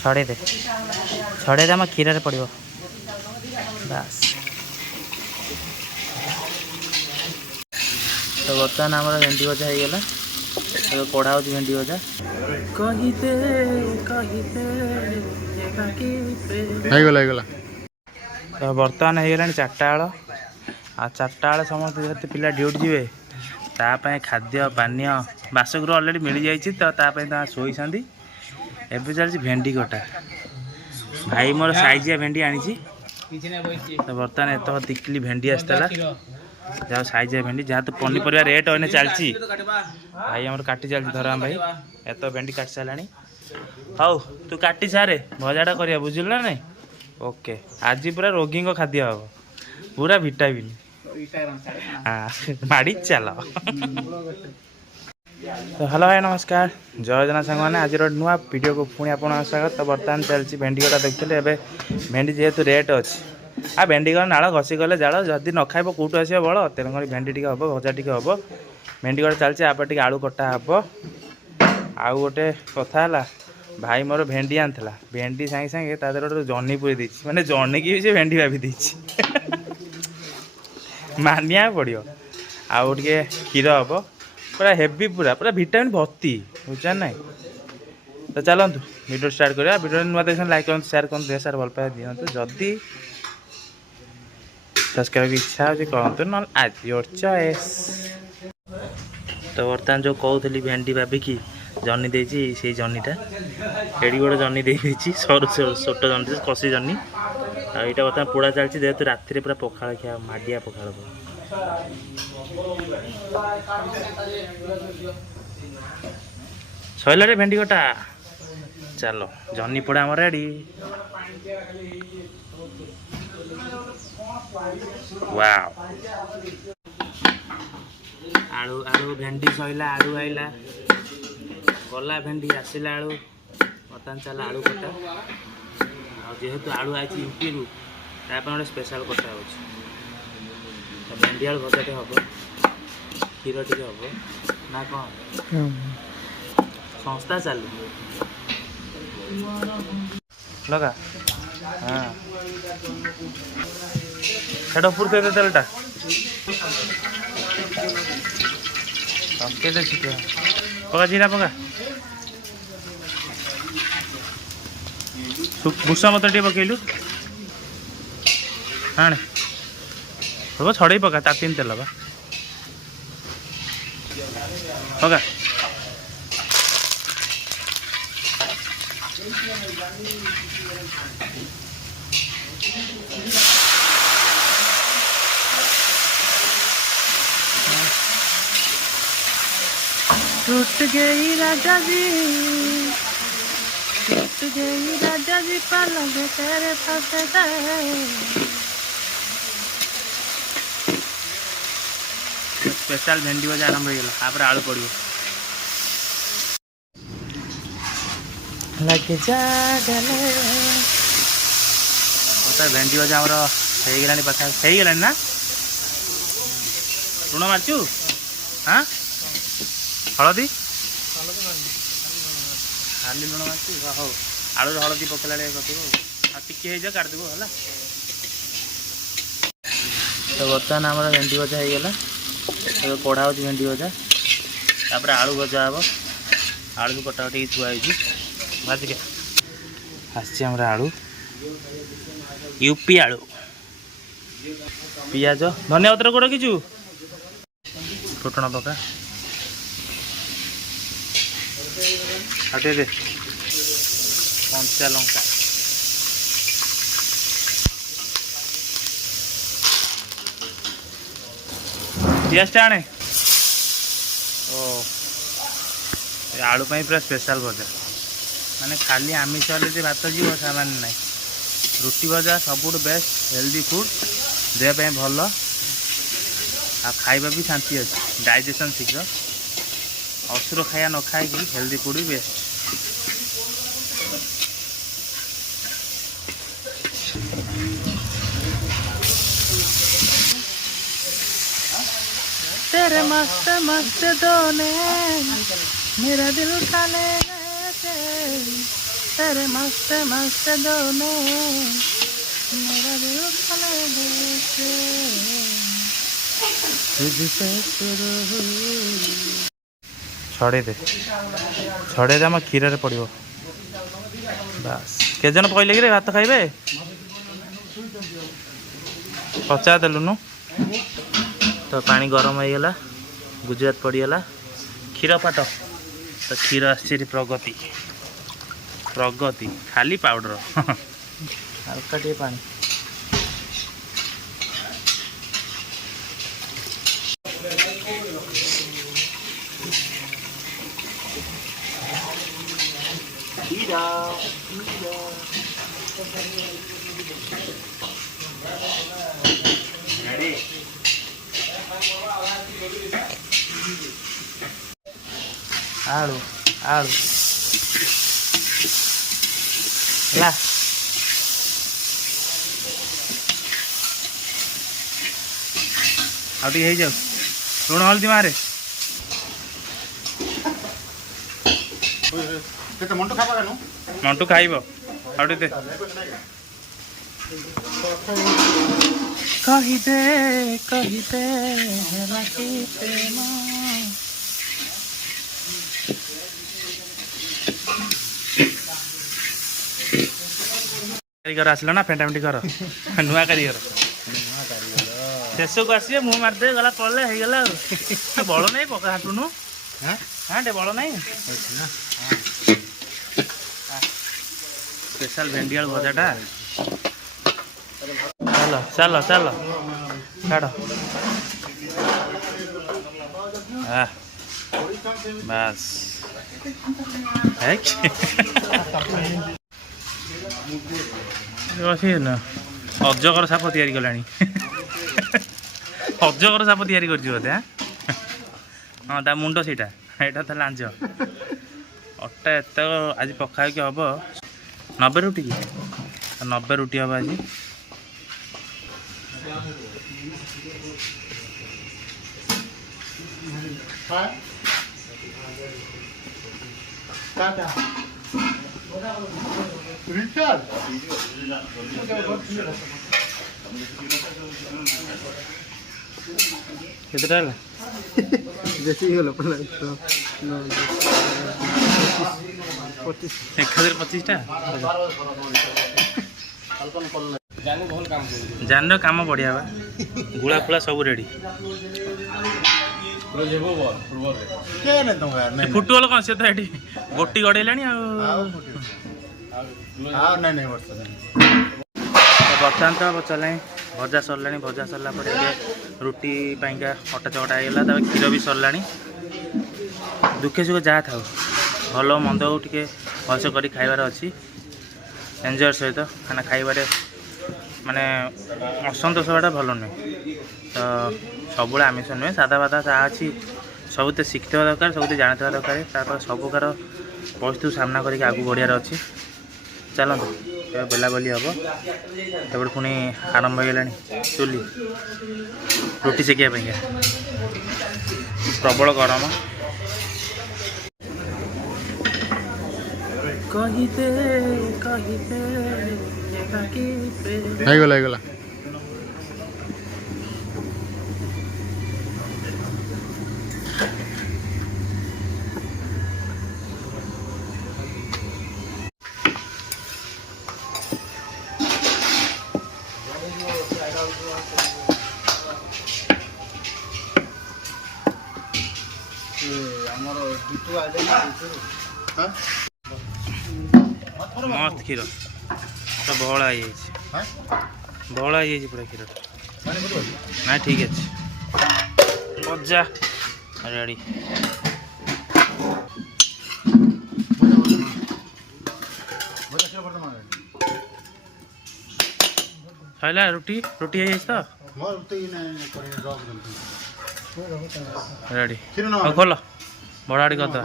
छड़े दे आम क्षीर पड़ो बास। तो बर्तमान आम भेंडी भजा हो गला तो कढ़ा हो भेंडी भजा गला तो बर्तमान हो गला 4टा बेल आ 4टा बेल समस्त जो पिला ड्यूटी जीवे तापाई खाद्य पानीय बासगृह अलरेडी मिल जाइए तो तापाई शोई एवं चलती भेंडी कटा भाई मोर साइजिया भेंडी आनी तो बर्तमान एत तिकली भेंडी आसला जहाँ साइजिया भेंडी जहाँ तो पनीपरिया रेट अने चलती भाई आम काटी चलती धराम भाई एत भेंडी काटी सारा हाउ तू काटी सारे भजाटा करिया बुझिल ना नहीं ओके आज पूरा रोगी खाद्य हम पूरा विटामिन माड़ी चल तो हेलो भाई नमस्कार जय जना सांग मैंने आज नुआ वीडियो को पुणी आप स्वागत। तो बर्तमान चलती भेंडी कटा देखते ए भेंडी जेहेतु रेट अच्छी आ भेंडी कटा नाड़ घसी गले जाड़ जदि न खाइब कौटू आस बल तेणुक भेंडी टी हम भजा टी हम भेंडी कटा चलती आप आलू कटा हम आउ गोटे कथा है भाई मोर भेंडी आनी भेंडी सांगे सांगे तादर गोटे जह्नी पूरी देती मैंने जह्नी की भी भेंडी भाभी देती मानिया पड़ो आउ टे क्षीर हम पूरा हेवी पूरा पूरा विटामिन भर्ती बुझा ना। तो चलतु वीडियो स्टार्ट करा वीडियो नुआ देख लाइक करूँ शेयर करूँ सार भल पाए दिखाँ जदि सब्सक्राइब इच्छा हो कहतु ना आज योर चॉइस। तो बर्तमान जो कहूली भेंडी भाविकी जह्नी देती से जह्नीटा एड़ी गोटे जह्नी देती सर छोट जह्नी कषि जह्नी आईटा बर्तमान पोड़ा चलती जेहेतु राति पूरा पखाड़ खिया माडिया पखाड़ सैल भेंडी कटा चलो जह्नी पोड़ा आम रेडी वाव आलू आलू भेंडी सैला आलू आइला गला भेंडी आसला आलू बर्तमान चला आलू कटा जेहेतु आलू आई यूपी रु गोटे स्पेशल कटा हो भेंडी आलू भजाटे हम क्षीर टे हम ना कौन संस्था चलू लगा हाँ हेड फुर्ते तेलटा के पका जीरा पका भूसा मत टे पकेलु हाँ हम छड़े पका तातीन तेल बा पका टूट गई राजा जी पलंग तेरे पास स्पेशल भेंडी भजा आरंभ हो गला आलू पड़ो लगे भेंडी भजा आमर हो पाखा हो ना लुण मारचु हाँ हलदी खाली लुण मारचु हो आलू हलदी पकेला टिके हो काटिदेबू है। तो बर्तमान आम भेंडी भजा हो गला तो कढ़ा हो भेंडी भजा तापर आलू भजा हम आलू को कटाकटी थुआई भाजिके आम आलू यूपी आलू पियाज धनिया पत्र को रखीचु फुटण पका दे कंचा लंका पियाज आने ओ आलू पूरा स्पेशल भजा माने खाली आमिष वाले भात जीव सामान ना रुटी भजा सबुठ बेस्ट हेल्दी फुड देह भल आ खाइबा भी शांति अच्छे डाइजेशन शीघ्र असुर खाया न खाई हेल्दी फुड भी बेस्ट। तेरे मस्त मस्त दोने मेरा दिल का लेने से तेरे मस्त मस्त दोनों मेरा दिल खले देखे तुझसे शुरू छड़े दे आम क्षीर पड़ो बास के जन कहले कि भात खाइबे पचा देलुनु तो पानी गरम हो गला गुजरात पड़गला क्षीर पाट तो क्षीर आश्चर्य प्रगति प्रगति खाली पाउडर हल्का टे पानी आलू आलू ला आउ टी जाऊ लुण हल्दी मारे मंटू खाइब आउ टे कहिदे राखी प्रेम कारीगर आसला ना फेंटाफेंटी कर नुआ कारीगर शेष को आसिए मुँह मारदे गला पड़े हो गला बल नहीं पका हाटुनु हाँ टे बल नहीं स्पेशल भेंडी आलू भजाटा चलो चलो चलो छाड़ बस ना अजगर साप तैयारी कलानी अजगर साप तैयारी कर बोधे हाँ ता मुंड सीटा यहाँ था लांज अटा एत आज पका कि हम 90 रुटी की 90 रुटी हम आज केतटा जैसे ही होला 1025टा जान काम बढ़िया बा गुला फुला सब रेडी फुटबॉल कौन से तो ये गोटी गड़ेला बर्तमान तो चल भजा सरला भजा सरला रुटी पाइंका अटा चकटा होगा तब क्षीर भी सरला दुखे सुख जहाँ था भल मंद हो टे भलसे कर खाइबार अच्छी एंजॉय सहित खाना खाइबारे माने असंतोष होगा भल नुहे तो सब आमिष नुहे सादा बादा जहाँ अच्छी सबुते शिखा दरकार सबुते जानता दरकार तापर सब प्रकार परिस्थिति सामना करके आगू बढ़ियार अच्छी चलते बेलाबली हम तब पुणी आरंभ हो गला चुली रुटी सेकिया प्रबल गरम ହେଇଗଲା मस्त क्षीर तो बहला हो पूरा क्षीर ना ठीक अच्छे मजा रेडी खाइला रुटी रुटी तो रेडी खोल बड़ा आड़ी करदा